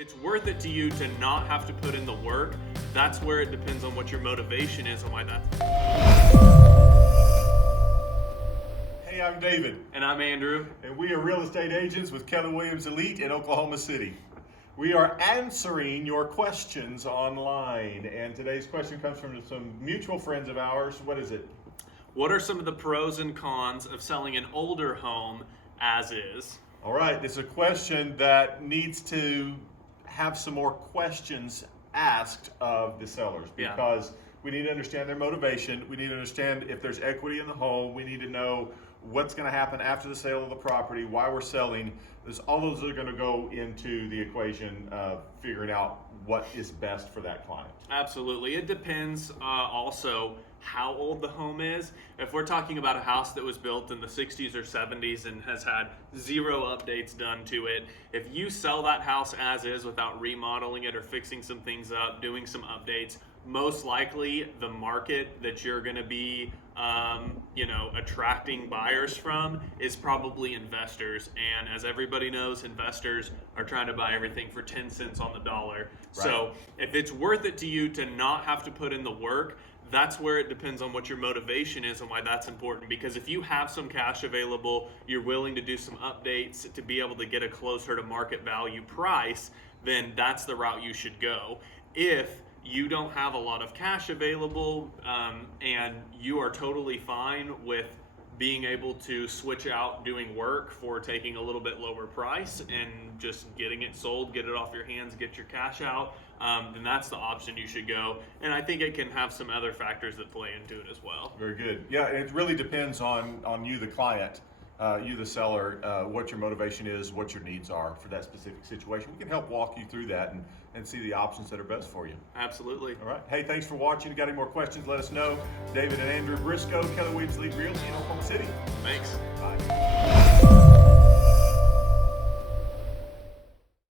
it's worth it to you to not have to put in the work, that's where it depends on what your motivation is and why that's. Hey, I'm David. And I'm Andrew. And we are real estate agents with Keller Williams Elite in Oklahoma City. We are answering your questions online. And today's question comes from some mutual friends of ours. What is it? What are some of the pros and cons of selling an older home as is? All right, it's a question that needs to have some more questions asked of the sellers because we need to understand their motivation. We need to understand if there's equity in the home. We need to know what's going to happen after the sale of the property, why we're selling. All those are going to go into the equation of figuring out what is best for that client. Absolutely. It depends also how old the home is. If we're talking about a house that was built in the 60s or 70s and has had zero updates done to it, if you sell that house as is without remodeling it or fixing some things up, doing some updates, most likely the market that you're going to be attracting buyers from is probably investors. And as everybody knows, investors are trying to buy everything for 10 cents on the dollar. Right. So if it's worth it to you to not have to put in the work, that's where it depends on what your motivation is and why that's important. Because if you have some cash available, you're willing to do some updates to be able to get a closer to market value price, then that's the route you should go. If you don't have a lot of cash available and you are totally fine with being able to switch out doing work for taking a little bit lower price and just getting it sold, get it off your hands, get your cash out, then that's the option you should go. And I think it can have some other factors that play into it as well. Very good. Yeah, it really depends on you, the client, you, the seller, what your motivation is, what your needs are for that specific situation. We can help walk you through that and see the options that are best for you. Absolutely. All right. Hey, thanks for watching. If you got any more questions, let us know. David and Andrew Briscoe, Keller Williams Elite Realty in Oklahoma City. Thanks. Bye.